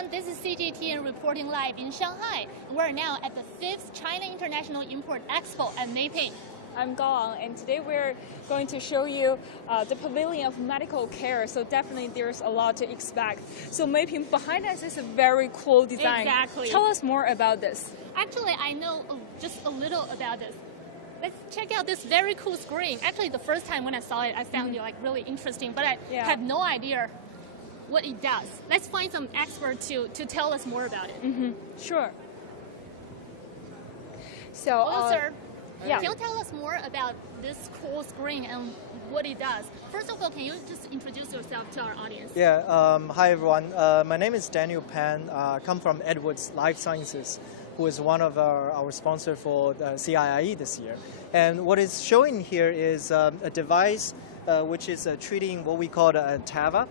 everyone, this is CGTN reporting live in Shanghai. We're now at the 5th China International Import Expo at Meiping. I'm Gaoang, and today we're going to show you the pavilion of medical care, so definitely there's a lot to expect. So Meiping, behind us is a very cool design. Exactly. Tell us more about this. Actually, I know just a little about this. Let's check out this very cool screen. Actually, the first time when I saw it, I found it really interesting, but I had no idea what it does. Let's find some expert to tell us more about it. Sure. So, sir, can you tell us more about this cool screen and what it does? First of all, can you just introduce yourself to our audience? Yeah, hi everyone. My name is Daniel Pan. I come from Edwards Life Sciences, who is one of our sponsors for the CIIE this year. And what is showing here is a device which is treating what we call a TAVR,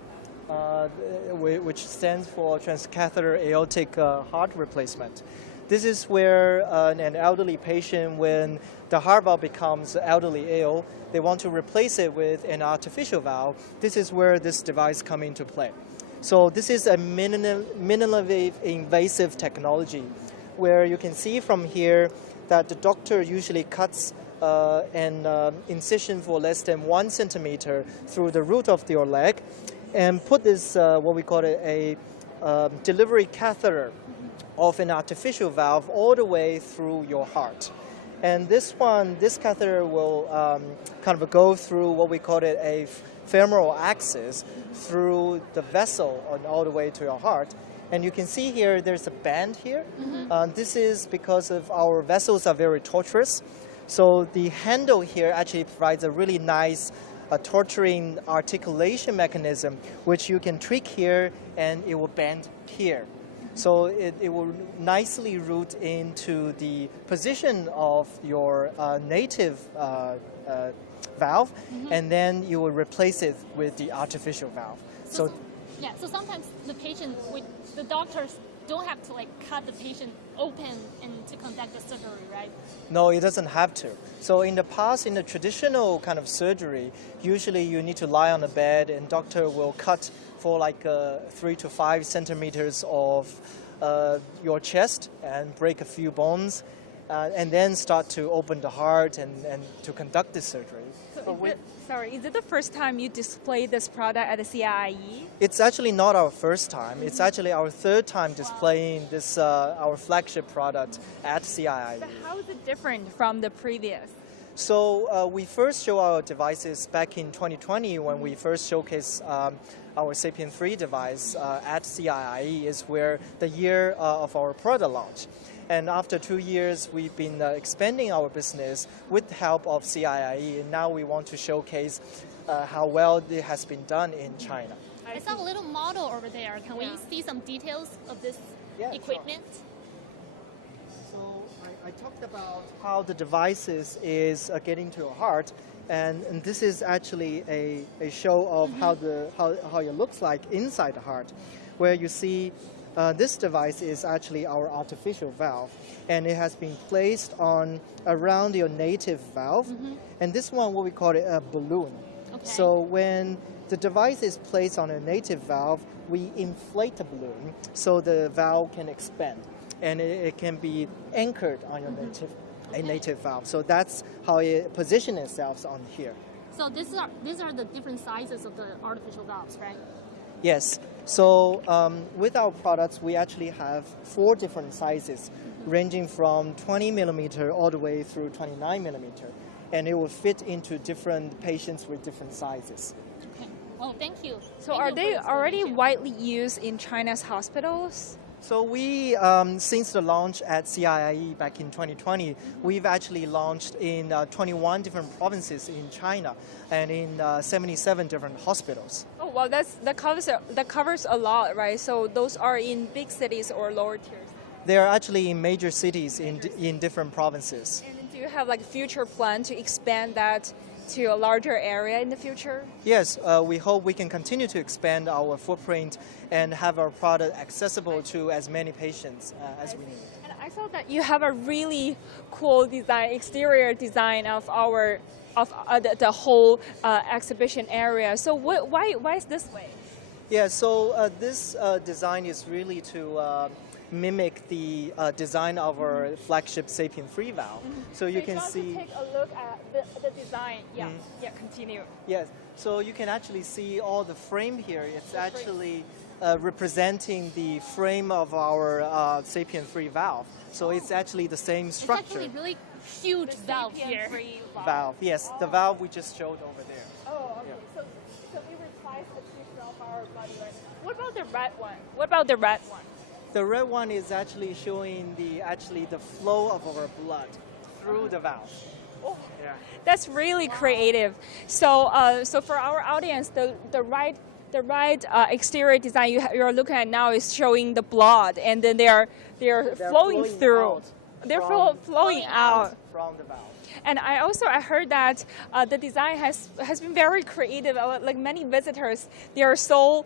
which stands for transcatheter aortic heart replacement. This is where an elderly patient, when the heart valve becomes elderly ill, they want to replace it with an artificial valve. This is where this device comes into play. So this is a minimally invasive technology, where you can see from here that the doctor usually cuts an incision for less than 1 centimeter through the root of your leg, and put this, what we call it, a delivery catheter of an artificial valve all the way through your heart. And this catheter will kind of go through what we call it a femoral axis through the vessel and all the way to your heart. And you can see here there's a band here. This is because of our vessels are very tortuous. So the handle here actually provides a really nice torturing articulation mechanism, which you can tweak here and it will bend here. So it will nicely root into the position of your native valve, and then you will replace it with the artificial valve. So sometimes the doctors don't have to cut the patient open and to conduct the surgery, right? No, it doesn't have to. So in the past, in the traditional kind of surgery, usually you need to lie on the bed and doctor will cut for 3 to 5 centimeters of your chest and break a few bones, and then start to open the heart and to conduct the surgery. So is it the first time you display this product at the CIIE? It's actually not our first time. It's actually our third time displaying this our flagship product at CIIE. But how is it different from the previous? So we first show our devices back in 2020 when we first showcased our Sapien 3 device at CIIE, is where the year of our product launch. And after 2 years, we've been expanding our business with the help of CIIE, and now we want to showcase how well it has been done in China. I saw a little model over there. Can we see some details of this equipment? Sure. So I talked about how the devices is getting to your heart, and this is actually a show of how it looks like inside the heart, where you see this device is actually our artificial valve, and it has been placed around your native valve, and this one, what we call it, a balloon. Okay. So when the device is placed on a native valve, we inflate the balloon so the valve can expand, and it can be anchored on your native valve. So that's how it positions itself on here. So these are the different sizes of the artificial valves, right? Yes. So with our products, we actually have 4 different sizes, ranging from 20 millimeter all the way through 29 millimeter, and it will fit into different patients with different sizes. Okay. Well, thank you. So are they already widely used in China's hospitals? So we, since the launch at CIIE back in 2020, we've actually launched in 21 different provinces in China and in 77 different hospitals. Oh, well, that covers a lot, right? So those are in big cities or lower tiers? They are actually in major cities in different provinces. And do you have a future plan to expand that to a larger area in the future? Yes, we hope we can continue to expand our footprint and have our product accessible to as many patients as we need. And I saw that you have a really cool design, exterior design of the whole exhibition area. So why is this way? Yeah, so this design is really to mimic the design of our flagship Sapien 3 valve. So you can see. Take a look at the design. Yeah, yeah, continue. Yes, so you can actually see all the frame here. It's actually representing the frame of our Sapien 3 valve. So it's actually the same structure. It's actually really huge valve here. Valve, yes, the valve we just showed over there. Oh, okay. Yeah. So it replies the picture of our body right now. What about the red one? What about the red one? The red one is actually showing the flow of our blood through the valve. Oh, Yeah. that's really creative. So, so for our audience, the right exterior design you're looking at now is showing the blood, and then they're flowing through. Out They're from- flowing out. from the valve. And I heard that the design has been very creative. Like many visitors, they are so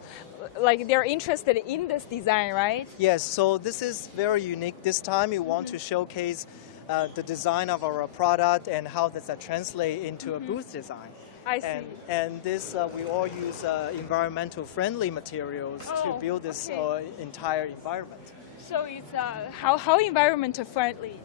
they're interested in this design, right? Yes, so this is very unique. This time we want to showcase the design of our product and how does that translate into a booth design. I see. And this, we all use environmental friendly materials to build this entire environment. So it's how environmental friendly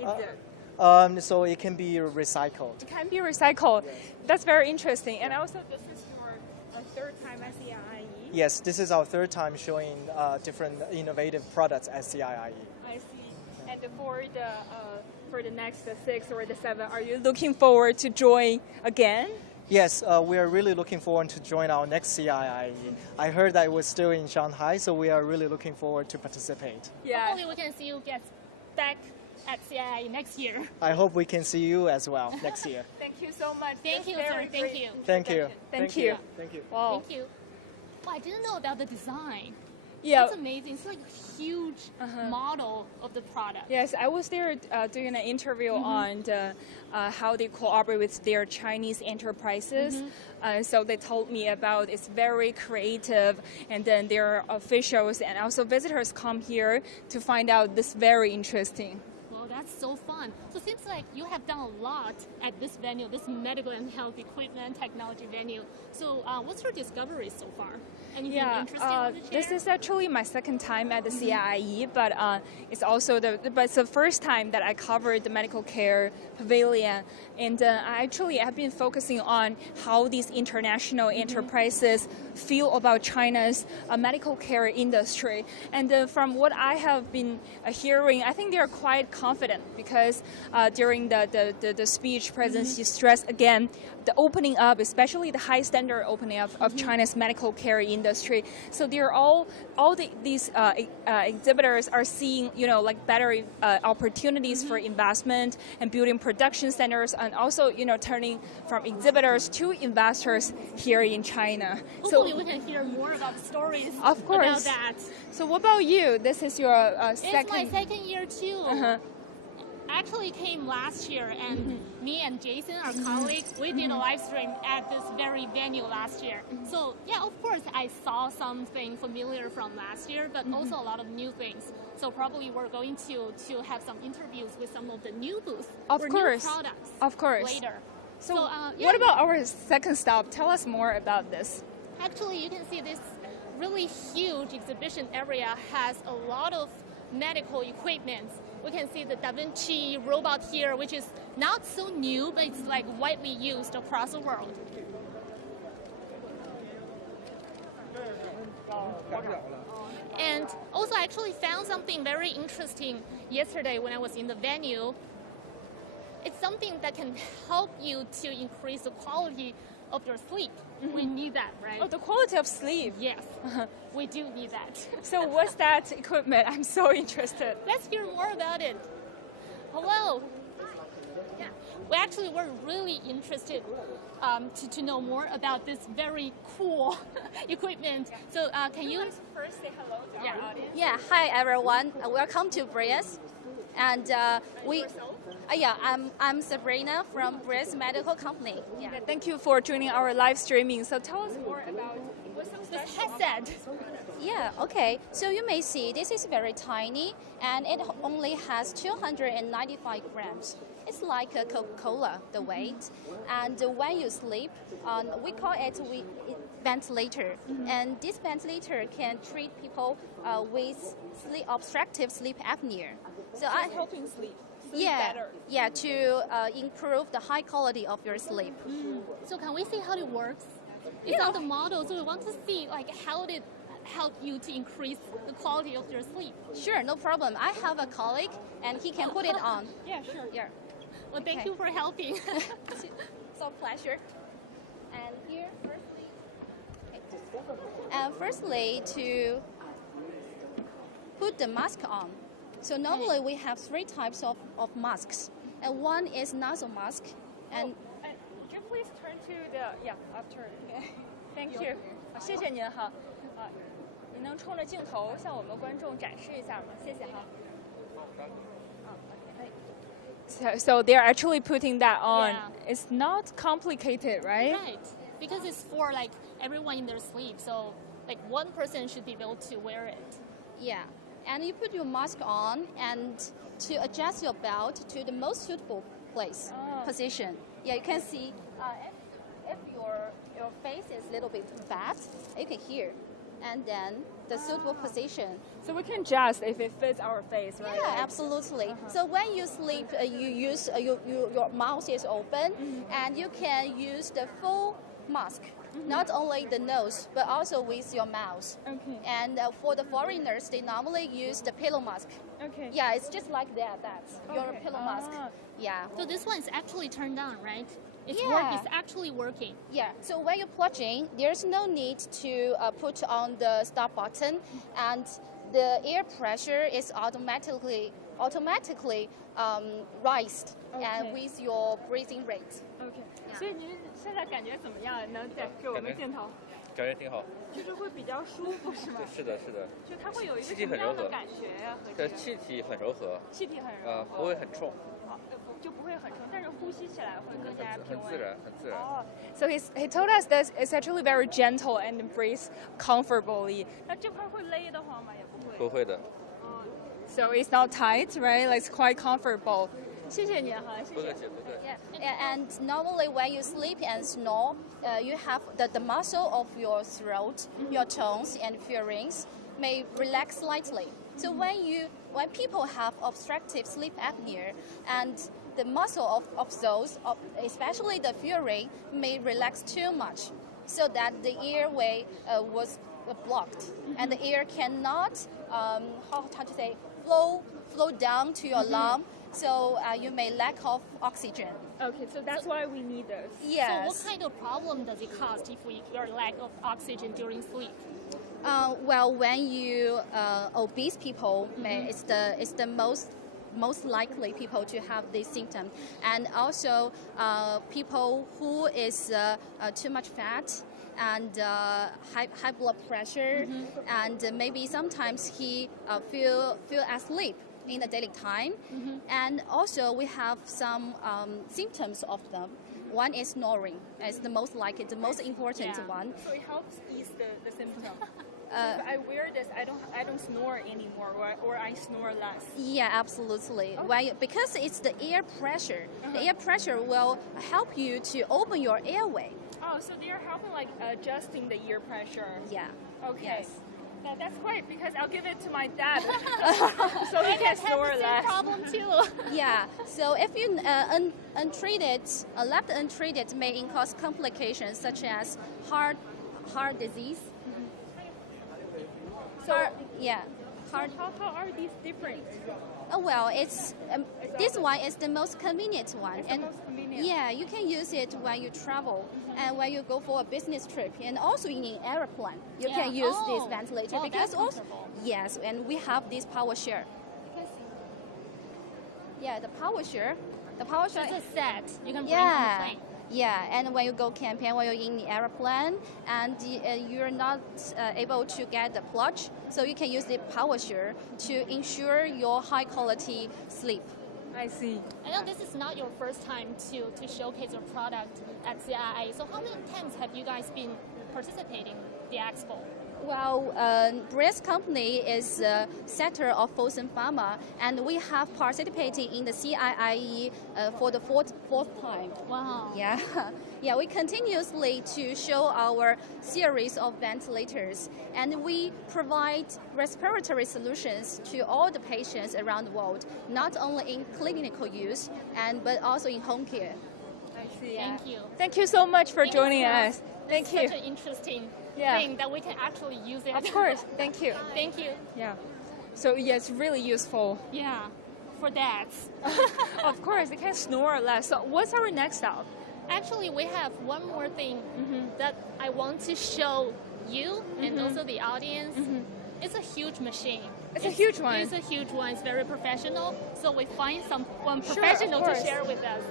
is it? So it can be recycled. It can be recycled. Yes. That's very interesting. And also, this is your third time at CIIE. Yes, this is our third time showing different innovative products at CIIE. I see. And for the next 6 or the 7, are you looking forward to join again? Yes, we are really looking forward to join our next CIIE. I heard that it was still in Shanghai, so we are really looking forward to participate. Yeah. Hopefully we can see you get back at CIIE next year. I hope we can see you as well next year. Thank you so much. Thank That's you, very sir. Thank great you. Thank you. Thank you. Thank you. Wow. Thank you. Well, I didn't know about the design. Yeah. That's amazing. It's like a huge model of the product. Yes, I was there doing an interview on how they cooperate with their Chinese enterprises. So they told me about it's very creative, and then their officials and also visitors come here to find out this very interesting. Well, that's so fun. So it seems like you have done a lot at this venue, this medical and health equipment technology venue. So what's your discovery so far? Anything interesting you want to share? This is actually my second time at the CIIE, but it's also it's the first time that I covered the medical care pavilion, and I actually have been focusing on how these international enterprises feel about China's medical care industry. And from what I have been hearing, I think they are quite confident because during the speech, President Xi stressed again the opening up, especially the high standard opening up of China's medical care industry. So they're these exhibitors are seeing, like better opportunities for investment and building production centers, and also, turning from exhibitors to investors here in China. Hopefully we can hear more about stories Of course. about that. So what about you? This is your second. It's my second year too. I actually came last year, and me and Jason, our colleague, we did a live stream at this very venue last year. So yeah, of course, I saw something familiar from last year, but also a lot of new things. So probably we're going to have some interviews with some of the new booths or new products Of course. later. So yeah, what about our second stop? Tell us more about this. Actually, you can see this really huge exhibition area has a lot of medical equipment. We can see the Da Vinci robot here, which is not so new, but it's like widely used across the world. And also, I actually found something very interesting yesterday when I was in the venue. It's something that can help you to increase the quality of your sleep. We need that, right? Oh, the quality of sleep. Yes, we do need that. So what's that equipment? I'm so interested. Let's hear more about it. Hello. Yeah, we actually were really interested to know more about this very cool equipment. So can you first say hello to our audience? Yeah, hi everyone. Welcome to Breas. And I'm Sabrina from Breast Medical Company. Yeah. Thank you for joining our live streaming. So tell us more about what's so This special. headset. Yeah, okay. So you may see this is very tiny and it only has 295 grams. It's like a Coca-Cola, the weight. And when you sleep, we call it ventilator. And this ventilator can treat people with obstructive sleep apnea. So helping sleep. better. Yeah, to improve the high quality of your sleep. So can we see how it works? It's on the model, so we want to see like how did help you to increase the quality of your sleep. Sure, no problem. I have a colleague and he can put it on. Yeah, sure. Yeah. Well, thank Okay. you for helping. So pleasure. And here, firstly, to put the mask on. So normally we have 3 types of masks, and one is nasal mask, and Would you please turn to the after? Thank you. 谢谢您哈。您能冲着镜头向我们观众展示一下吗？谢谢哈。So they're actually putting that on. Yeah. It's not complicated, right? Right, because it's for like everyone in their sleep, so like one person should be able to wear it. yeah, and you put your mask on and to adjust your belt to the most suitable place position. Yeah, you can see if your face is a little bit fat, you can hear, and then the suitable position. So we can adjust if it fits our face, right? Yeah, absolutely. So when you sleep, you use your mouth is open, and you can use the full mask, not only the nose, but also with your mouth. Okay. And for the foreigners, they normally use the pillow mask. Okay. Yeah, it's just like that. That's your Okay. pillow mask. Yeah. So this one is actually turned on, right? It's Yeah. It's actually working. Yeah, so when you're plunging, there's no need to put on the stop button, and the air pressure is automatically raised and with your breathing rate. OK，所以您现在感觉怎么样？能再给我们镜头？感觉挺好。就是会比较舒服，是吗？是的，是的。就它会有一个气体什么样的很柔和感觉呀？和这这个气体很柔和，气体很柔和，不会很冲，就不会很冲，但是呼吸起来会更加很平稳。自然，很自然。Oh, so he told us that it's actually very gentle and breathes comfortably. 那这块会勒得慌吗？也不会。不会的。So it's not tight, right? Like it's quite comfortable. 谢谢您哈，谢谢。不客气，不客气。Yeah, and normally when you sleep and snore, you have the muscle of your throat, your tones and pharynx may relax slightly. So when people have obstructive sleep apnea and the muscle of those, especially the pharynx, may relax too much, so that the airway was blocked, and the air cannot flow down to your lung. So you may lack of oxygen. Okay, so that's why we need this. Yes. So what kind of problem does it cause if we are lack of oxygen during sleep? Well, when you obese people, it's the most likely people to have this symptom, and also people who is too much fat and high blood pressure, and maybe sometimes he feel asleep in the daily time, and also we have some symptoms of them. One is snoring. It's the most likely, the most important one. So it helps ease the symptom. If I wear this, I don't snore anymore, or I snore less. Yeah, absolutely. Because it's the air pressure. The air pressure will help you to open your airway. Oh, so they are helping like adjusting the ear pressure. Yeah. Okay. Yes. That's great because I'll give it to my dad so he can snore Same less. problem too. Yeah. So if you untreated, left untreated, may cause complications such as heart disease. How are these different? Well, it's this one is the most convenient one, It's the most convenient. yeah, you can use it when you travel and when you go for a business trip, and also in an airplane, you Yeah. can use this Oh. ventilator Oh, because that's also comfortable. yes, and we have this power share. Yeah, the power share. So it's a set. You can bring Yeah. on plane. Yeah, and when you go camping, when you're in the airplane, and you're not able to get the clutch, so you can use the power shear to ensure your high quality sleep. I see. I know this is not your first time to showcase your product at CIIE. So how many times have you guys been participating in the expo? Well, Brett's company is a sector of Fosun Pharma, and we have participated in the CIIE for the fourth time. Wow. Yeah, yeah. We continuously to show our series of ventilators, and we provide respiratory solutions to all the patients around the world, not only in clinical use but also in home care. I see. Thank you. Thank you so much for joining us. Thank Thank you. Such an interesting Yeah. thing that we can actually use it. Of course. Thank you. Thank you. Yeah. So yeah, it's really useful. Yeah, for dads. Of course, it can snore less. So what's our next stop? Actually, we have one more thing that I want to show you and also the audience. It's a huge machine. It's a huge one. It's a huge one. It's very professional. So we find someone Sure, professional of to course. share with us.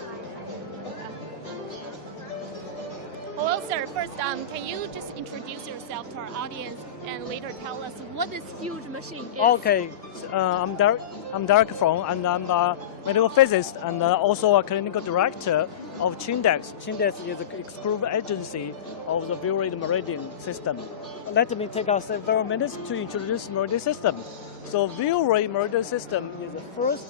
Hello, sir. First, can you just introduce yourself to our audience and later tell us what this huge machine is? Okay, I'm Derek Fong, and I'm a medical physicist and also a clinical director of Chindex. Chindex is an exclusive agency of the view-rate meridian system. Let me take us several minutes to introduce meridian system. So view-rate meridian system is the first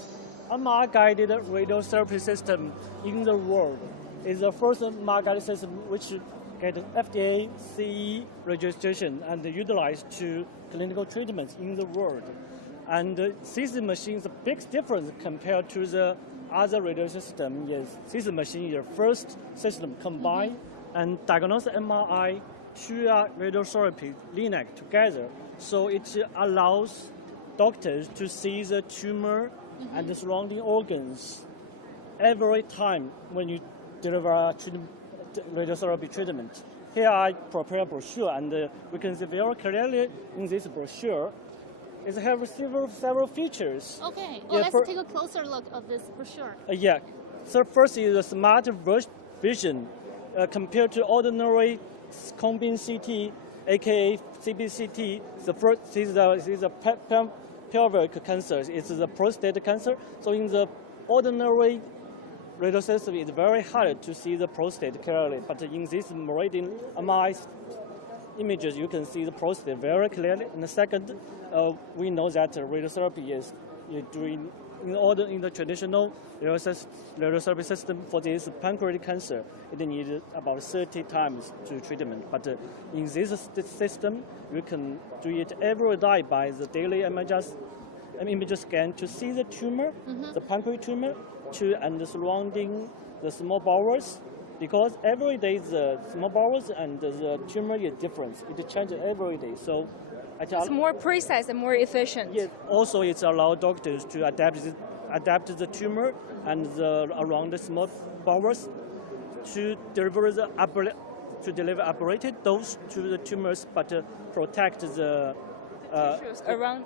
MR-guided radiotherapy system in the world. It's the first MR-guided system which get FDA CE registration and utilized to clinical treatments in the world. And this machine is a big difference compared to the other radio system. Yes, this machine is the first system combine and diagnose MRI to radiotherapy linac together. So it allows doctors to see the tumor and the surrounding organs every time when you deliver a radiotherapy treatment. Here I prepare a brochure, and we can see very clearly in this brochure, it has several features. Okay. Well, Yeah, let's take a closer look of this brochure. Yeah. So first is the smart vision compared to ordinary combined CT, aka CBCT. The first is the pelvic cancer. It's the prostate cancer. So in the ordinary radio system, it's very hard to see the prostate clearly. But in this meridian MRI images, you can see the prostate very clearly. And the second, we know that radiotherapy is doing in the traditional radiotherapy system for this pancreatic cancer, it needs about 30 times to treatment. But in this system, you can do it every day by the daily image scan to see the tumor, the pancreatic tumor, and the surrounding the small bowels. Because every day the small bowels and the tumor is different. It changes every day. So It's more precise and more efficient. yes, also it allows doctors to adapt the tumor and around the small bowels to deliver operated dose to the tumors, but protect the Tissues around.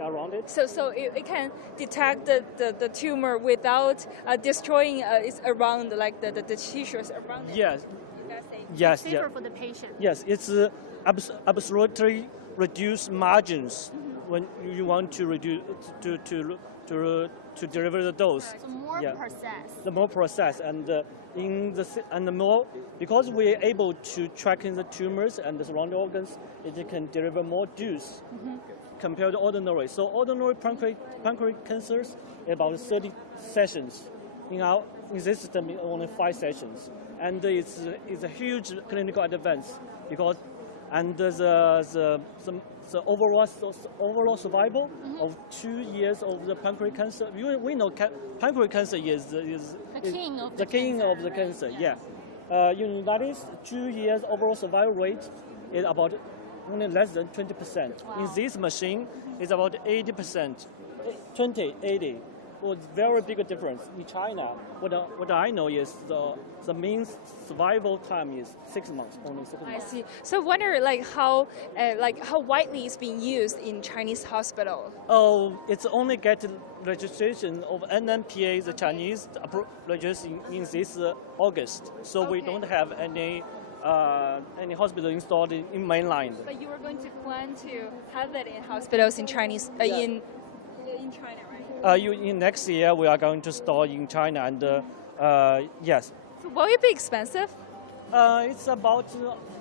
around it. So it can detect the tumor without destroying it's around like the tissues around it. Yes, That's it. yes, Safer for the patient. yes. It's absolutely reduce margins when you want to reduce to deliver the dose. So more Yeah. process. The more process and the more because we're able to track in the tumors and the surrounding organs, it can deliver more dose compared to ordinary. So ordinary pancreatic cancers about 30 sessions. In this system, only 5 sessions, and it's a huge clinical advance because the overall survival of 2 years of the pancreatic cancer. We know pancreatic cancer is The king of the the king cancer. of the cancer. Yeah. In that is 2 years overall survival rate is about only less than 20%. Wow. In this machine, it's about 80%, 80. was very big difference in China. What I know is the mean survival time is 6 months, only 6 months. I see. So I wonder how widely it's being used in Chinese hospital. Oh, it's only get registration of NMPA, the Chinese registration in this August. So we don't have any hospital installed in mainland. But you were going to plan to have it in hospitals in Chinese in China, right? In next year we are going to start in China, and yes. So will it be expensive? It's about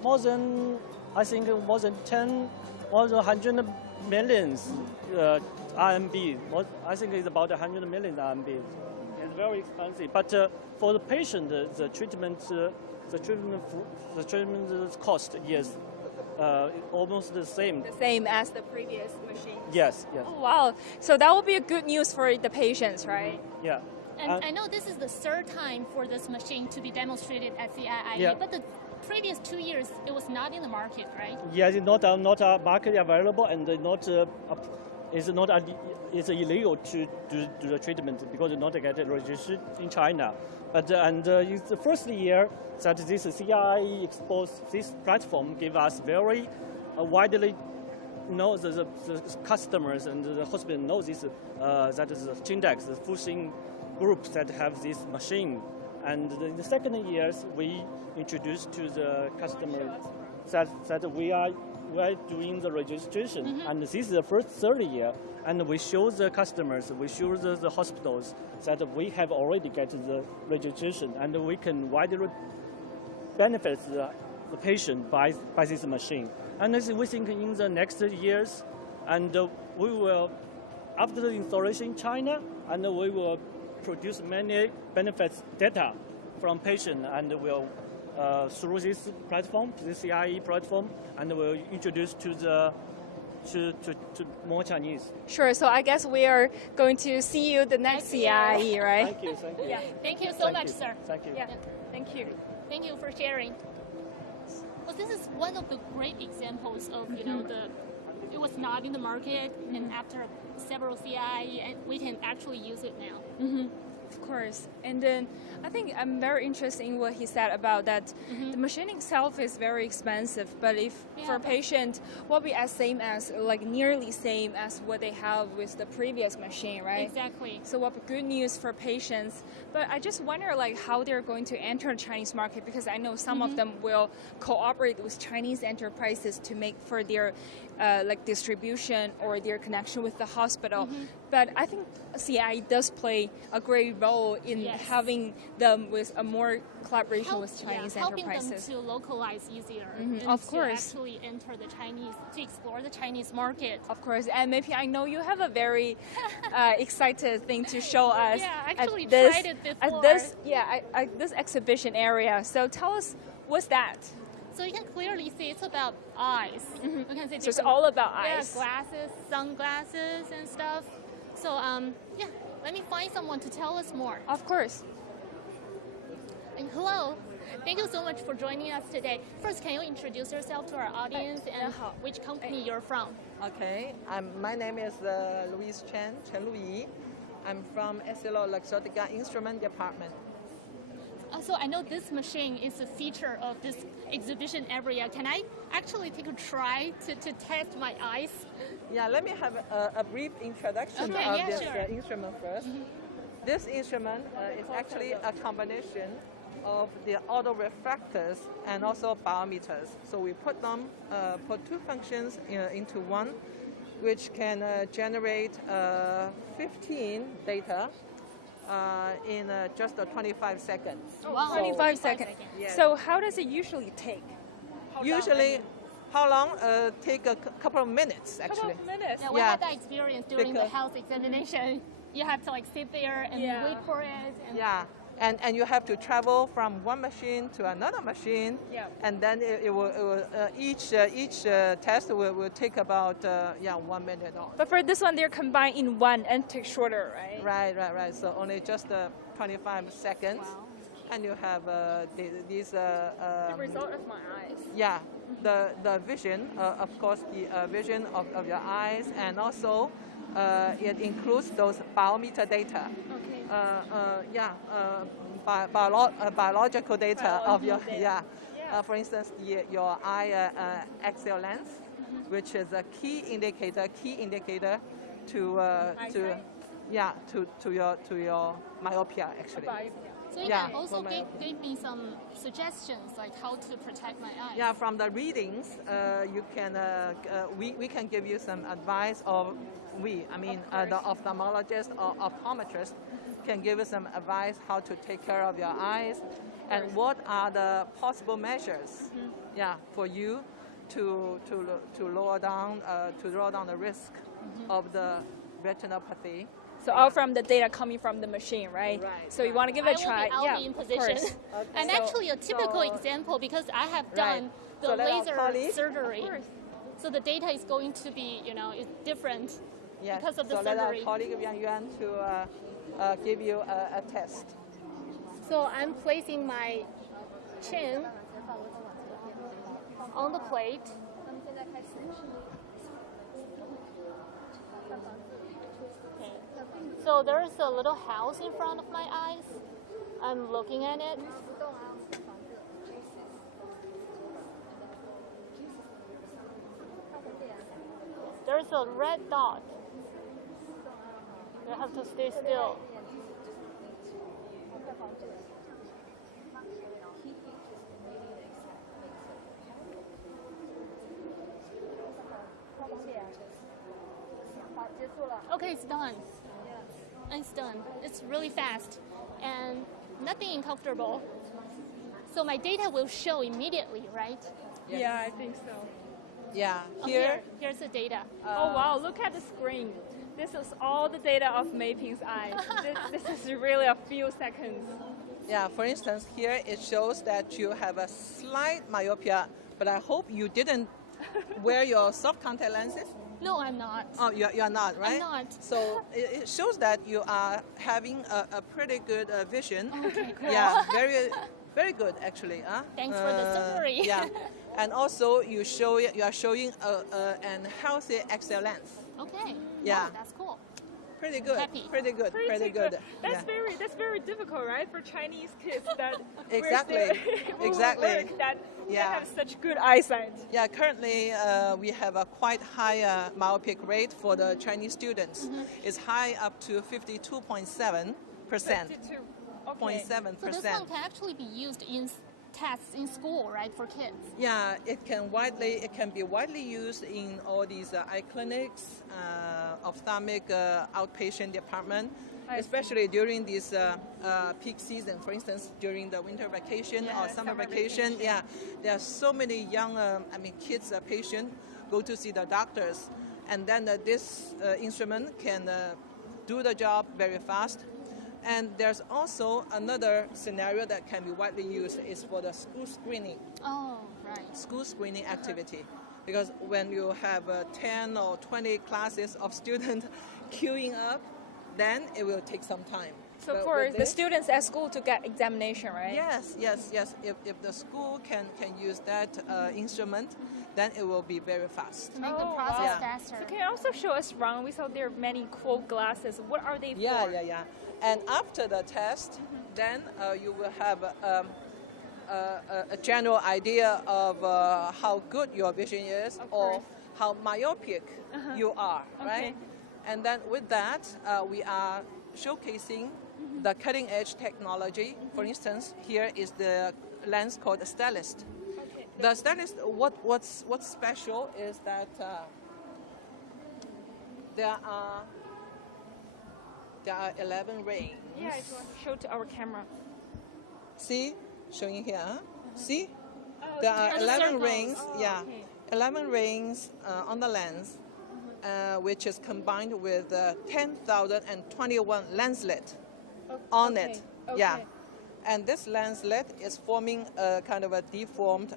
more than 100 millions RMB. I think it's about 100 million RMB. It's very expensive. But for the patient, the treatment cost is almost the same. The same as the previous machine. Yes, yes. Oh, wow. So that will be a good news for the patients, right? Yeah. And I know this is the third time for this machine to be demonstrated at CIIE, Yeah. but the previous 2 years it was not in the market, right? Yes, it's not a market available, and it's illegal to do the treatment because it's not get registered in China. But it's the first year that this CIIE Expo, this platform gave us very widely know the customers and the hospital know this that is the Chindex, the Fuxing group that have this machine. And in the second years, we introduced to the customer that we are doing the registration. And this is the third year. And we show the customers, we show the hospitals that we have already get the registration, and we can widely benefit the patient by this machine. And we think in the next years, and we will, after the installation in China, and we will produce many benefits data from patient, and we'll through this platform, the CIIE platform, and we'll introduce to more Chinese. Sure. So I guess we are going to see you the next CIIE, right? Thank you. Thank you. Yeah. Thank you so much, sir. Thank you. Yeah. Thank you. Thank you for sharing. Well, this is one of the great examples of it was not in the market, and after several CIIE, we can actually use it now. Of course. And then I think I'm very interested in what he said about that the machine itself is very expensive, but if for a patient will be as same as nearly same as what they have with the previous machine, right? Exactly. So what good news for patients. But I just wonder how they're going to enter the Chinese market, because I know some of them will cooperate with Chinese enterprises to make for their distribution or their connection with the hospital. But I think CIIE does play a great role in having them with a more collaboration with Chinese enterprises. Helping them to localize easier and of course. to actually enter the Chinese, to explore the Chinese market. Of course, and maybe I know you have a very excited thing to show us. Yeah, I actually at tried it before. At this exhibition area. So tell us, what's that? So you can clearly see it's about eyes. You can see So it's all about eyes. Yeah, glasses, sunglasses, and stuff. So let me find someone to tell us more. Of course. And hello. Thank you so much for joining us today. First, can you introduce yourself to our audience and which company you're from? Okay, my name is Louise Chen Luyi. I'm from Estilo Luxottica Instrument Department. So I know this machine is a feature of this exhibition area. Can I actually take a try to test my eyes? Yeah, let me have a brief introduction of this instrument first. This instrument is actually a combination of the autorefractors and also biometers. So we put two functions into one, which can generate 15 data in just 25 seconds. Oh, wow. 25 seconds. Yes. So how does it usually take? How long? Take a couple of minutes, actually. Couple of minutes. Yeah, we had that experience during the health examination. You have to sit there and wait for it. And and you have to travel from one machine to another machine, and then each test will take about 1 minute. But for this one, they're combined in one and take shorter, right? Right. So only just 25 seconds, and you have these. The result of my eyes. Yeah, the vision, of course, the vision of your eyes, and also it includes those biometer data. Okay. Biological data of your for instance, your eye axial length, which is a key indicator to your myopia actually. So you can also give me some suggestions like how to protect my eyes. Yeah, from the readings, you can we can give you some advice, or the ophthalmologist or optometrist can give you some advice how to take care of your eyes and what are the possible measures for you to lower down the risk of the retinopathy. So all from the data coming from the machine, right? Right. So you want to give it a try. I'll be in position. Okay. And actually a typical example, because I have done the laser surgery. So the data is going to be, it's different because of the surgery. So let our colleague Yang Yuan to give you a test. So I'm placing my chin on the plate. So there's a little house in front of my eyes. I'm looking at it. There's a red dot. You have to stay still. Okay, it's done. It's done. It's really fast and nothing uncomfortable. So my data will show immediately, right? Yes. Yeah, I think so. Yeah, here's the data. Oh wow, look at the screen. This is all the data of Meiping's eye. this is really a few seconds. Yeah, for instance, here it shows that you have a slight myopia, but I hope you didn't wear your soft contact lenses. No, I'm not. Oh, you're not, right? I'm not. So it shows that you are having a pretty good vision. Okay, cool. Yeah, very good actually. Thanks for the summary. Yeah, and also you are showing an healthy axial length. Okay. Yeah. Oh, that's cool. Pretty good. Happy. Pretty good. That's very difficult, right, for Chinese kids that Exactly. that have such good eyesight. Yeah, currently we have a quite high myopic rate for the Chinese students. It's high up to 52.7%. 0.7%. So this one can actually be used in tests in school, right, for kids? Yeah, it can be widely used in all these eye clinics, ophthalmic outpatient department, especially during this peak season. For instance, during the winter vacation or summer vacation. Yeah, there are so many young, kids, patients go to see the doctors, and then this instrument can do the job very fast. And there's also another scenario that can be widely used is for the school screening. Oh, right. School screening activity. Because when you have 10 or 20 classes of students queuing up, then it will take some time. So for the students at school to get examination, right? Yes. If the school can use that instrument, then it will be very fast. To make the process faster. So can you also show us around? We saw there are many quote glasses. What are they for? Yeah. And after the test, then you will have a general idea of how good your vision is or how myopic you are, right? And then with that, we are showcasing the cutting edge technology. For instance, here is the lens called Stylist. The Stylist, what's special is that there are 11 rings. Yeah, if you want to show to our camera. See, showing here. See, there are 11 rings. 11 rings on the lens, which is combined with 10,021 lenslet on it. Yeah, and this lenslet is forming a kind of a deformed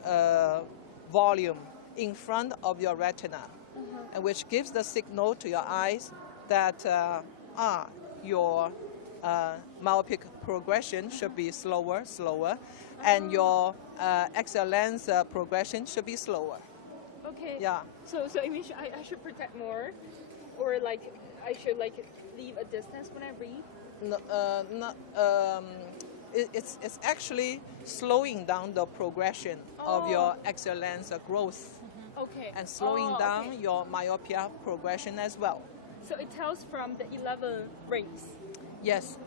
volume in front of your retina, and which gives the signal to your eyes that your myopic progression should be slower, and your axial lens progression should be slower. Okay. Yeah. So it means I should protect more, or like I should like leave a distance when I read? It's actually slowing down the progression of your axial lens growth. Okay. And slowing down your myopia progression as well. So it tells from the 11 rings. Yes,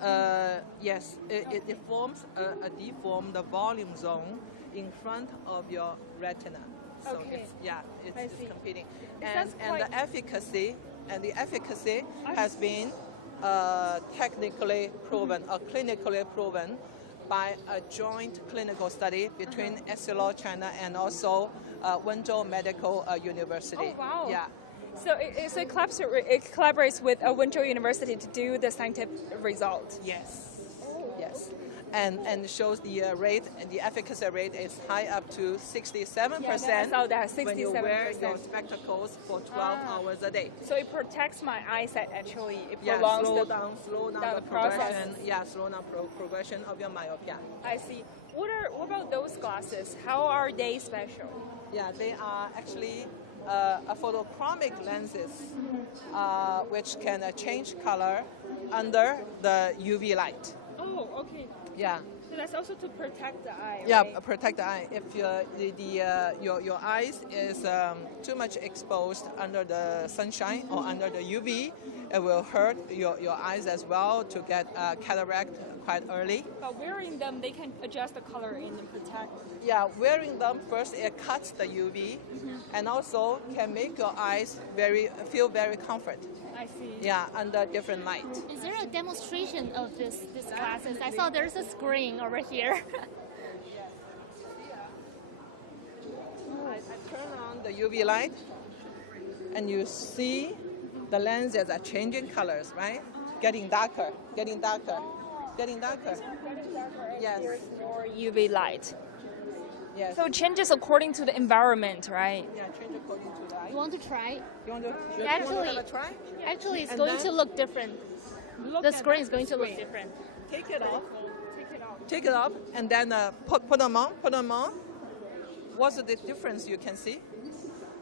yes. It forms a deformed volume zone in front of your retina. So it's competing. And the efficacy has been technically proven or clinically proven by a joint clinical study between Essilor China and also Wenzhou Medical University. Oh, wow. Yeah. So it collaborates with Wenzhou University to do the scientific result. Yes. Yes. And shows the rate, and the efficacy rate is high up to 67%. Yeah, I saw that, 67%. When you wear your spectacles for 12 hours a day. So it protects my eyesight actually. It Yeah, prolongs slow down the process. progression. Yeah, slow down progression of your myopia. I see. What about those glasses? How are they special? Yeah, they are actually photochromic lenses, which can change color under the UV light. Oh, okay. Yeah. So that's also to protect the eye. Yeah, right? protect the eye. If your eyes is too much exposed under the sunshine or under the UV, it will hurt your eyes as well to get cataract quite early. But wearing them, they can adjust the color and protect. Yeah, wearing them first, it cuts the UV, and also can make your eyes feel very comfort. I see. Yeah, under different light. Is there a demonstration of this glasses? I saw there's a screen over here. I turn on the UV light, and you see the lenses are changing colors, right? Getting darker, getting darker, getting darker. Yes. There's more UV light. Yes. So it changes according to the environment, right? Yeah, change according to the light. You want to try? You want to Actually, have a try? Actually, it's And going then to look different. The screen is going to look different. Take it off. Take it off, and then put them on. Put them on. What's the difference you can see?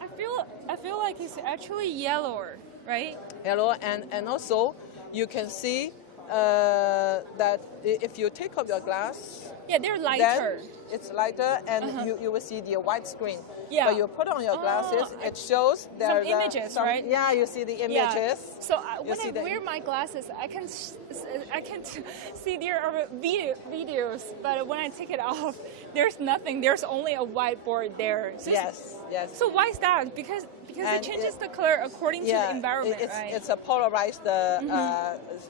I feel like it's actually yellower, right? Yellow, and also you can see that if you take off your glass, Yeah, they're lighter. then it's lighter, and you will see the white screen. Yeah. But you put on your glasses, it shows some images, right? Yeah, you see the images. Yeah. So when I see the- wear my glasses, I can see there are videos, but when I take it off, there's nothing. There's only a whiteboard there. So Yes, yes. So why is that? Because And it changes the color according to the environment, right? It's a polarized,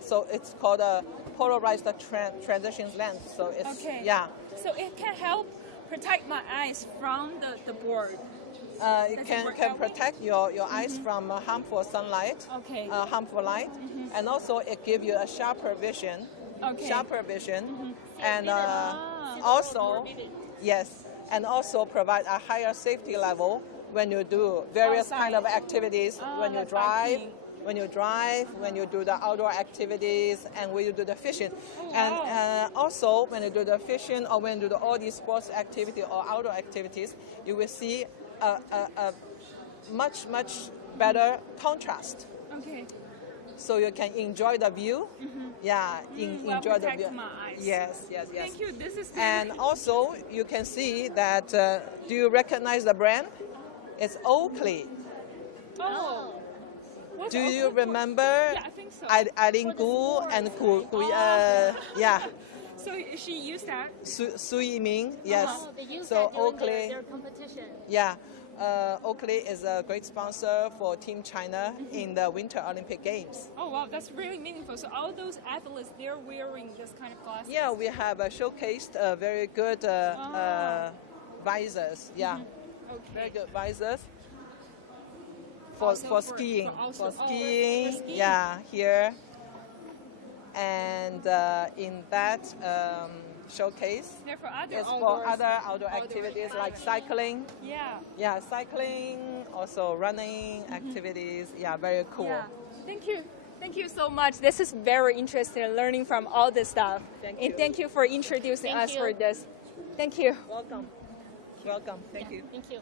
so it's called a polarized transition lens. So it's, So it can help protect my eyes from the board. It can protect your eyes from harmful sunlight, harmful light, and also it gives you a sharper vision, and also, yes, and also provide a higher safety level when you do various kind of activities, when you drive, when you do the outdoor activities, and when you do the fishing. And also, when you do the fishing or when you do all these sports activity or outdoor activities, you will see a much better contrast. Okay. So you can enjoy the view. Yeah, enjoy the view. My eyes. Yes. Thank you. This is And also, you can see that. Do you recognize the brand? It's Oakley. Oh. Do you remember? Yeah, I think so. Eileen Gu and yeah. So she used that. Su Yiming, yes. Oh, they use So that during Oakley, their competition. yeah. Oakley is a great sponsor for Team China in the Winter Olympic Games. Oh wow, that's really meaningful. So all those athletes, they're wearing this kind of glasses. Yeah, we have showcased very good visors. Yeah, very good visors for skiing. For skiing, yeah, here. And in that showcase, it's for other outdoor activities like cycling. Yeah. Yeah, cycling, also running activities. Yeah, very cool. Yeah. Thank you. Thank you so much. This is very interesting, learning from all this stuff. Thank And you. thank you for introducing Thank us you. for this. Thank you. Welcome. Welcome. Thank you. Thank you.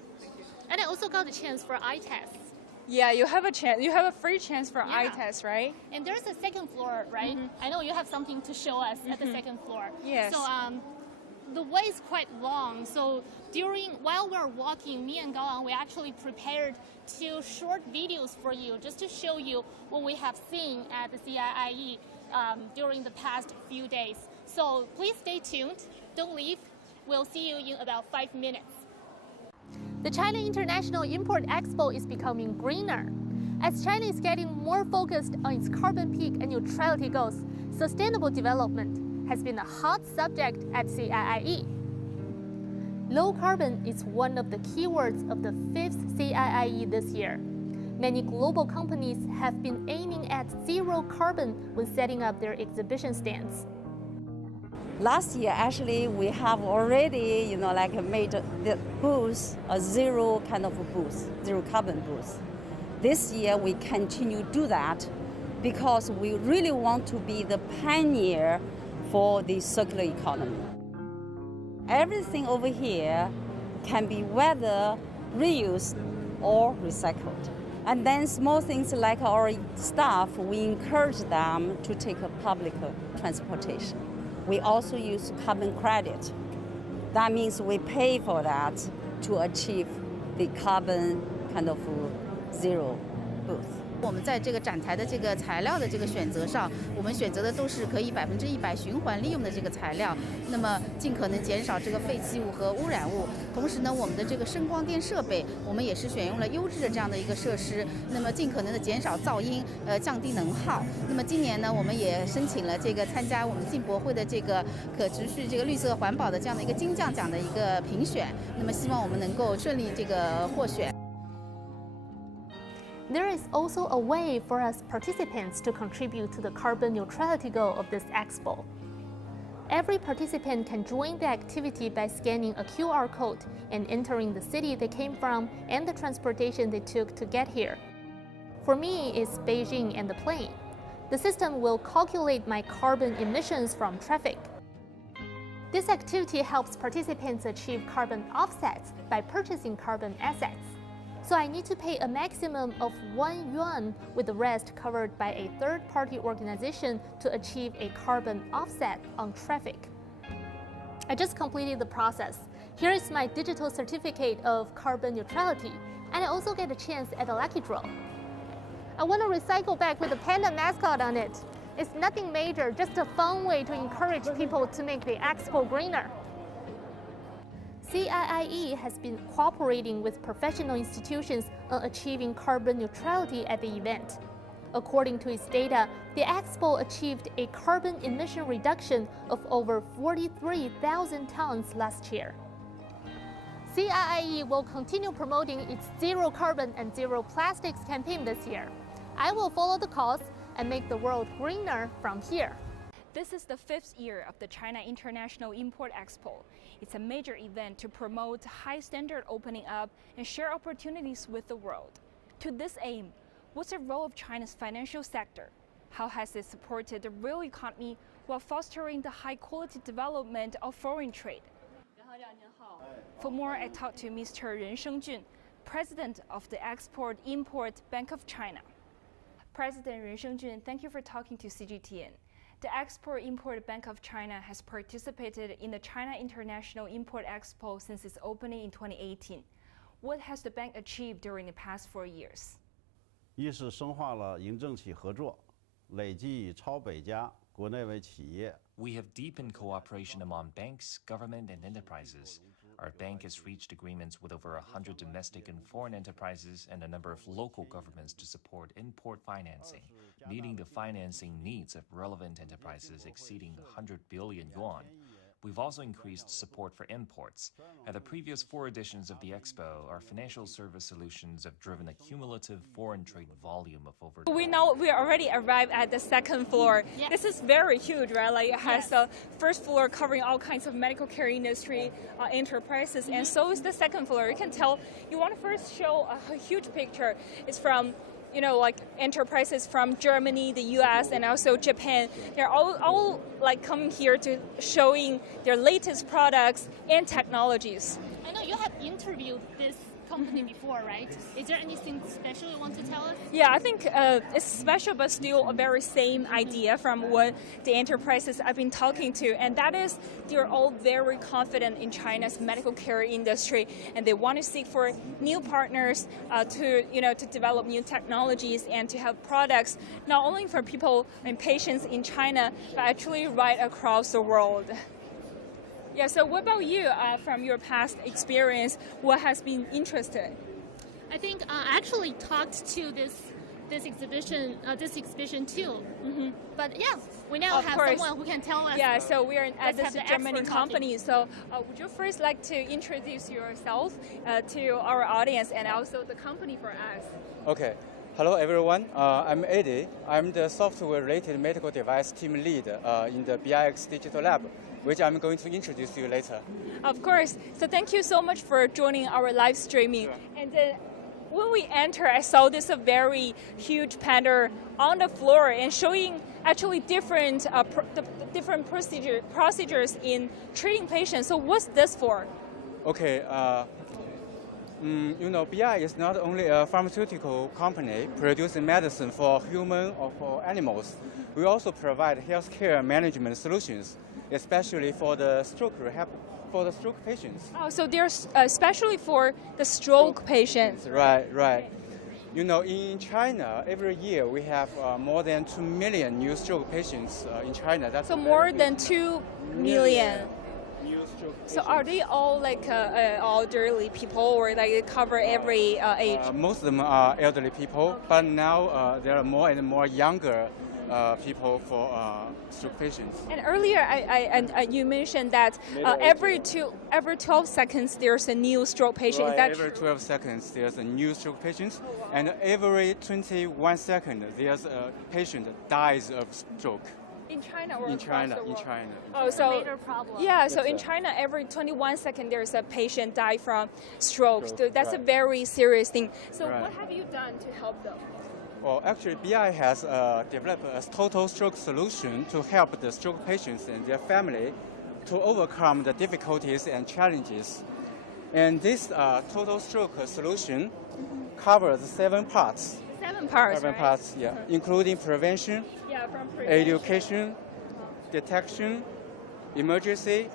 And I also got a chance for eye tests. Yeah, you have a chance. You have a free chance for eye test, right? And there's a second floor, right? I know you have something to show us at the second floor. Yes. So the way is quite long. So while we're walking, me and Gaoang, we actually prepared 2 short videos for you just to show you what we have seen at the CIIE during the past few days. So please stay tuned. Don't leave. We'll see you in about 5 minutes. The China International Import Expo is becoming greener. As China is getting more focused on its carbon peak and neutrality goals, sustainable development has been a hot subject at CIIE. Low carbon is one of the keywords of the 5th CIIE this year. Many global companies have been aiming at zero carbon when setting up their exhibition stands. Last year, actually, we have already, made the booth a zero kind of booth, zero carbon booth. This year, we continue to do that because we really want to be the pioneer for the circular economy. Everything over here can be whether reused or recycled. And then small things like our staff, we encourage them to take a public transportation. We also use carbon credit. That means we pay for that to achieve the carbon kind of zero booth. 我们在这个展台的这个材料的这个选择上，我们选择的都是可以100%循环利用的这个材料，那么尽可能减少这个废弃物和污染物。同时呢，我们的这个声光电设备，我们也是选用了优质的这样的一个设施，那么尽可能的减少噪音，降低能耗。那么今年呢，我们也申请了这个参加我们进博会的这个可持续这个绿色环保的这样的一个金匠奖的一个评选，那么希望我们能够顺利这个获选。 There is also a way for us participants to contribute to the carbon neutrality goal of this expo. Every participant can join the activity by scanning a QR code and entering the city they came from and the transportation they took to get here. For me, it's Beijing and the plane. The system will calculate my carbon emissions from traffic. This activity helps participants achieve carbon offsets by purchasing carbon assets. So I need to pay a maximum of 1 yuan, with the rest covered by a third-party organization to achieve a carbon offset on traffic. I just completed the process. Here is my digital certificate of carbon neutrality, and I also get a chance at a lucky draw. I want a recycle bag with a panda mascot on it. It's nothing major, just a fun way to encourage people to make the expo greener. CIIE has been cooperating with professional institutions on achieving carbon neutrality at the event. According to its data, the expo achieved a carbon emission reduction of over 43,000 tons last year. CIIE will continue promoting its zero carbon and zero plastics campaign this year. I will follow the cause and make the world greener from here. This is the 5th year of the China International Import Expo. It's a major event to promote high standard opening up and share opportunities with the world. To this aim, what's the role of China's financial sector? How has it supported the real economy while fostering the high quality development of foreign trade? For more, I talked to Mr. Ren Shengjun, President of the Export-Import Bank of China. President Ren Shengjun, thank you for talking to CGTN. The Export-Import Bank of China has participated in the China International Import Expo since its opening in 2018. What has the bank achieved during the past 4 years? 一是深化了营政企合作，累计以超100家国内外企业。We have deepened cooperation among banks, government, and enterprises. Our bank has reached agreements with over 100 domestic and foreign enterprises and a number of local governments to support import financing, meeting the financing needs of relevant enterprises exceeding 100 billion yuan. We've also increased support for imports. At the previous 4 editions of the Expo, our financial service solutions have driven a cumulative foreign trade volume of over... We already arrived at the second floor. Yes. This is very huge, right? Like it has a first floor covering all kinds of medical care industry enterprises, and so is the second floor. You can tell, you want to first show a huge picture. It's from like enterprises from Germany, the US, and also Japan. They're all like coming here to showing their latest products and technologies. I know you have interviewed these company before, right? Is there anything special you want to tell us? Yeah, I think it's special, but still a very same idea from what the enterprises I've been talking to, and that is they're all very confident in China's medical care industry, and they want to seek for new partners to develop new technologies and to have products not only for people and patients in China, but actually right across the world. Yeah, so what about you from your past experience? What has been interesting? I think I actually talked to this exhibition too. Mm-hmm. But yeah, we now have someone who can tell us. Yeah, so we are at this German company. So would you first like to introduce yourself to our audience and also the company for us? Okay. Hello, everyone. I'm Eddie. I'm the software-related medical device team lead in the BIX Digital Lab, which I'm going to introduce you later. Of course. So thank you so much for joining our live streaming. Sure. And when we enter, I saw this very huge panel on the floor and showing actually different procedures in treating patients. So what's this for? Okay. BI is not only a pharmaceutical company producing medicine for human or for animals. We also provide healthcare management solutions, especially for the stroke patients. Oh, so they're especially for the stroke patients. Right. In China, every year we have more than 2 million new stroke patients in China. That's so more than 2 million. So are they all like elderly people, or like cover every age? Most of them are elderly people, but now there are more and more younger people for stroke patients. And earlier, you mentioned that every 12 seconds there's a new stroke patient. Right, Is that every true? 12 seconds there's a new stroke patient, and every 21 seconds there's a patient dies of stroke. In China or in China. Oh, so major problem. Yeah, so in China, every 21 seconds there's a patient die from stroke. So that's a very serious thing. So what have you done to help them? Well, actually, BI has developed a total stroke solution to help the stroke patients and their family to overcome the difficulties and challenges. And this total stroke solution covers 7 parts. 7 parts, Seven parts, yeah, including prevention, education, detection, emergency,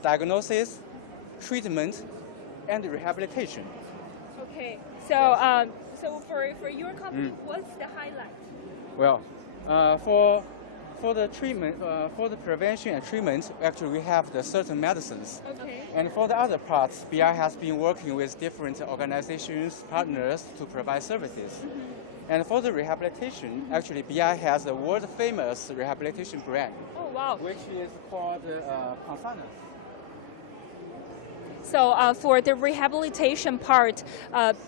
diagnosis, treatment, and rehabilitation. Okay, so for your company, what's the highlight? Well, for the treatment, for the prevention and treatment, actually we have the certain medicines. Okay. And for the other parts, BI has been working with different organizations, partners to provide services. And for the rehabilitation, actually BI has a world-famous rehabilitation brand. Oh, wow. Which is called Consanus. So for the rehabilitation part,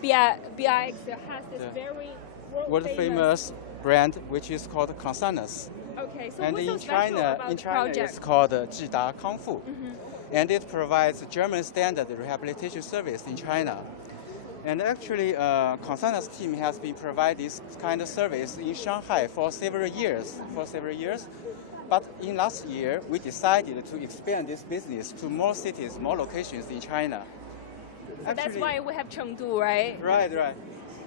BIX has this very world-famous brand which is called Consanus. Okay, so and what's so in special China, about in the China project? it's called Zhida Kangfu. And it provides German standard rehabilitation service in China. And actually, Consanus team has been providing this kind of service in Shanghai for several years. But in last year, we decided to expand this business to more cities, more locations in China. So actually, that's why we have Chengdu, right? Right.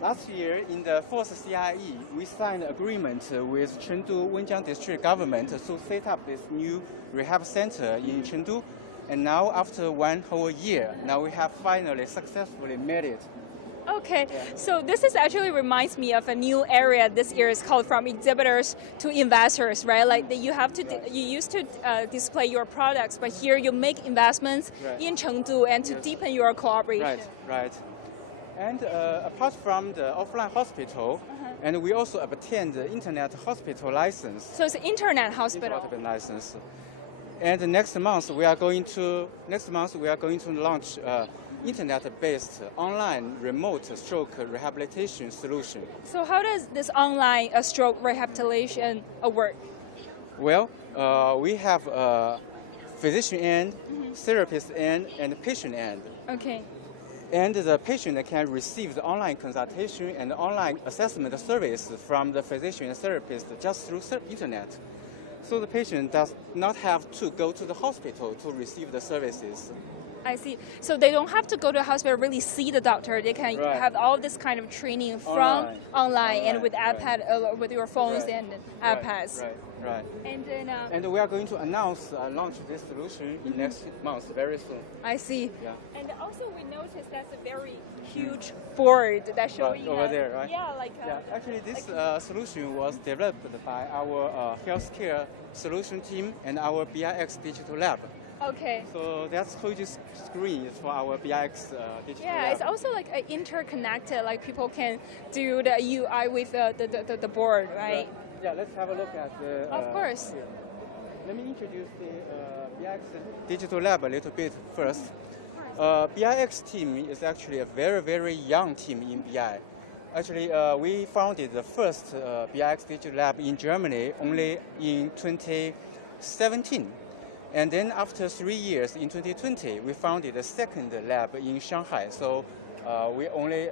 Last year, in the 4th CIIE, we signed an agreement with Chengdu Wenjiang District government to set up this new rehab center in Chengdu. And now, after 1 whole year, now we have finally successfully made it. Okay, so this actually reminds me of a new area this year. It's called from exhibitors to investors, right? Like you used to display your products, but here you make investments in Chengdu and to deepen your cooperation. Right. And apart from the offline hospital, and we also obtained the internet hospital license. So it's an internet hospital. Internet license. And next month we are going to launch internet-based online remote stroke rehabilitation solution. So how does this online stroke rehabilitation work? Well, we have a physician end, therapist end, and patient end. Okay. And the patient can receive the online consultation and online assessment service from the physician and therapist just through internet. So the patient does not have to go to the hospital to receive the services. I see. So they don't have to go to a hospital really see the doctor. They can have all this kind of training from online and with iPad, with your phones and iPads. Right. And then. And we are going to launch this solution in next month, very soon. I see. Yeah. And also we noticed that's a very huge board that's showing over there, right? Yeah, like. Actually, this solution was developed by our healthcare solution team and our BIX digital lab. Okay. So that's huge screen is for our BIX digital lab. Yeah, it's also like interconnected. Like people can do the UI with the board, right? Yeah, let's have a look at the. Of course. Here. Let me introduce the BIX digital lab a little bit first. BIX team is actually a very, very young team in BI. Actually, we founded the first BIX digital lab in Germany only in 2017. And then after 3 years, in 2020, we founded the second lab in Shanghai. So we only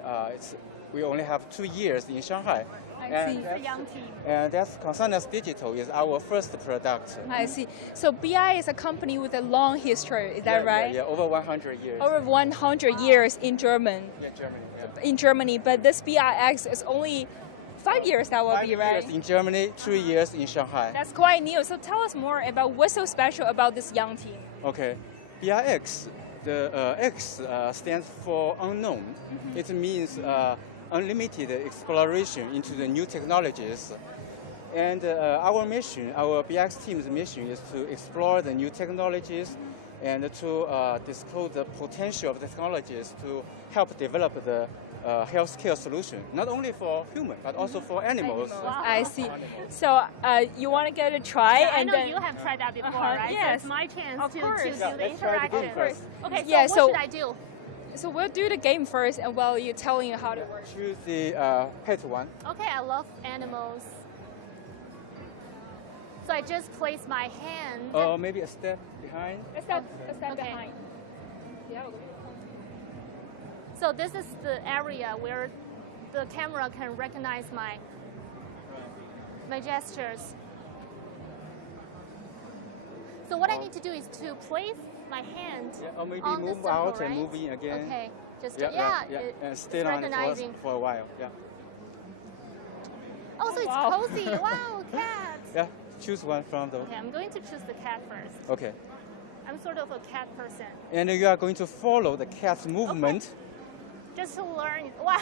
have 2 years in Shanghai. I see. It's a young team. And that's Consensus Digital is our first product. I see. So BI is a company with a long history, is that right? Yeah, over 100 years. Over 100 years in Germany. Yeah, Germany. Yeah. In Germany, but this BIX is only 5 years that will be, right? 5 years in Germany, 3 years in Shanghai. That's quite new. So tell us more about what's so special about this young team. Okay. BIX, the X stands for unknown. It means unlimited exploration into the new technologies. And our mission, our BIX team's mission is to explore the new technologies and to disclose the potential of the technologies to help develop the healthcare solution, not only for human, but also for animals. Wow. I see. So you want to get a try? Yeah, and I know you have tried that before, right? Yes. So it's my chance to do the interaction. Okay, so yeah, what should I do? So we'll do the game first, and while you're telling you how to work. Choose the pet one. Okay, I love animals. So I just place my hand. Or maybe a step behind. A step behind. Yeah. So this is the area where the camera can recognize my gestures. So what I need to do is to place my hand or maybe on move the out symbol, and right? move in again. Okay, just and stay on it for a while. Yeah. Oh, so it's cozy. Wow, cat. Yeah, choose one from the. Okay, I'm going to choose the cat first. Okay. I'm sort of a cat person. And you are going to follow the cat's movement. Okay. Just to learn. Wow.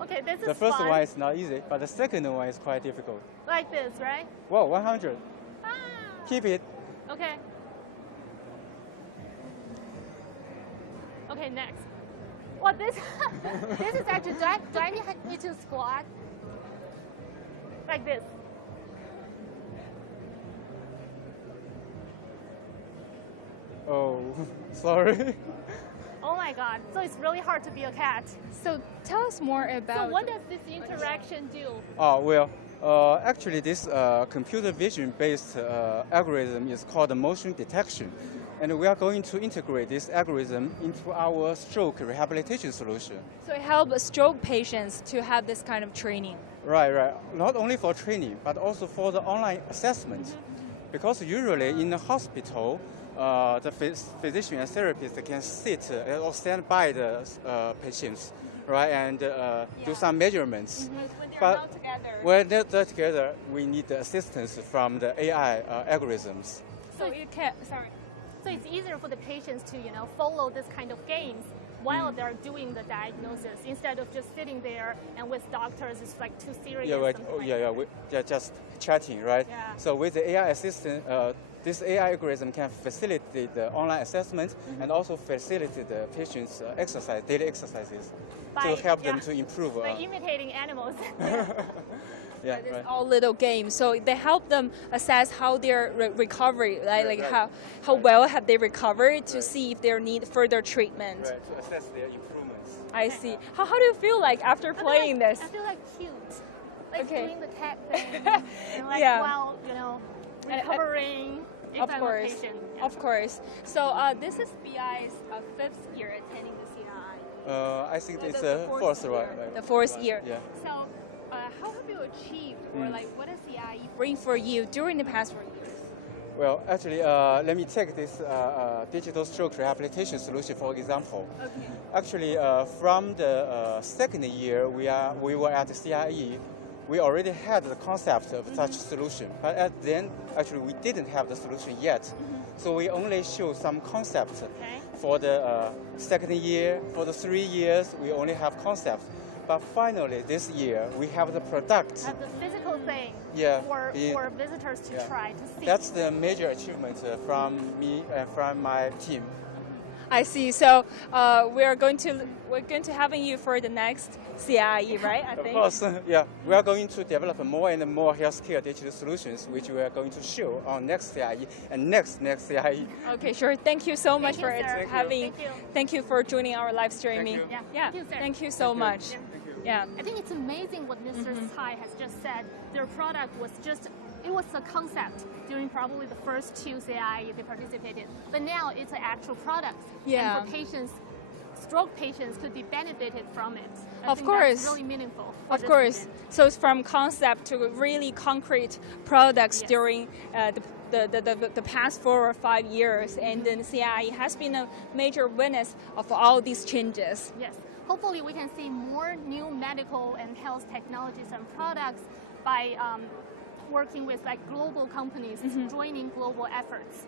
Okay, this is the first fun. one is not easy, but the second one is quite difficult. Like this, right? Whoa, 100. Ah. Keep it. Okay. Okay, next. Well, this this is actually. Do I need to squat? Like this. Oh, sorry. Oh my God! So it's really hard to be a cat. So tell us more about. So what does this interaction do? Oh well, actually this computer vision-based algorithm is called motion detection, and we are going to integrate this algorithm into our stroke rehabilitation solution. So it helps stroke patients to have this kind of training. Right. Not only for training, but also for the online assessment, because usually in the hospital. The physician and therapist can sit or stand by the patients, right, and do some measurements. When they're not together, we need the assistance from the AI algorithms. So you can So it's easier for the patients to follow this kind of games while they're doing the diagnosis instead of just sitting there and with doctors. It's like too serious. Yeah, right. They're just chatting, right? Yeah. So with the AI assistant. This AI algorithm can facilitate the online assessment and also facilitate the patient's daily exercises to help them to improve. By imitating animals. Yeah, it's all little games, so they help them assess how their recovery, how well have they recovered to see if they need further treatment. Right, to assess their improvements. I see. How do you feel like after playing this? I feel like cute, like doing the cat thing, and while recovering. Of course. So this is BI's 5th year attending the CIIE. I think it's the fourth year. Right? The 4th year. Yeah. So how have you achieved, or what does CIIE bring for you during the past 4 years? Well, actually, let me take this digital stroke rehabilitation solution for example. Okay. Actually, from the second year we were at the CIIE, we already had the concept of such solution. But then, actually, we didn't have the solution yet. So we only show some concepts. Okay. For the second year, for the 3 years, we only have concepts. But finally, this year, we have the product. Have the physical thing for visitors to try, to see. That's the major achievement from me and from my team. I see. So we're going to having you for the next CIIE, right? I think. Of course, yeah. We are going to develop more and more healthcare digital solutions, which we are going to show on next CIIE and next CIIE. Okay, sure. Thank you so much for having. Thank you for joining our live streaming. Thank you. Yeah. Thank you, sir. Thank you so much. Yeah. I think it's amazing what Mr. Cai has just said. Their product was it was a concept during probably the first 2 CIIE they participated. But now it's an actual product. Yeah. And for patients, stroke patients could be benefited from it. I Of think course. That's really meaningful. Of course. So it's from concept to really concrete products during the past 4 or 5 years. And then CIIE has been a major witness of all these changes. Yes. Hopefully we can see more new medical and health technologies and products by working with like global companies, joining global efforts.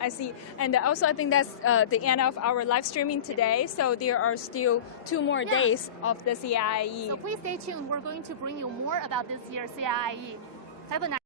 I see. And also I think that's the end of our live streaming today. So there are still 2 more days of the CIIE. So please stay tuned. We're going to bring you more about this year's CIIE. Have a nice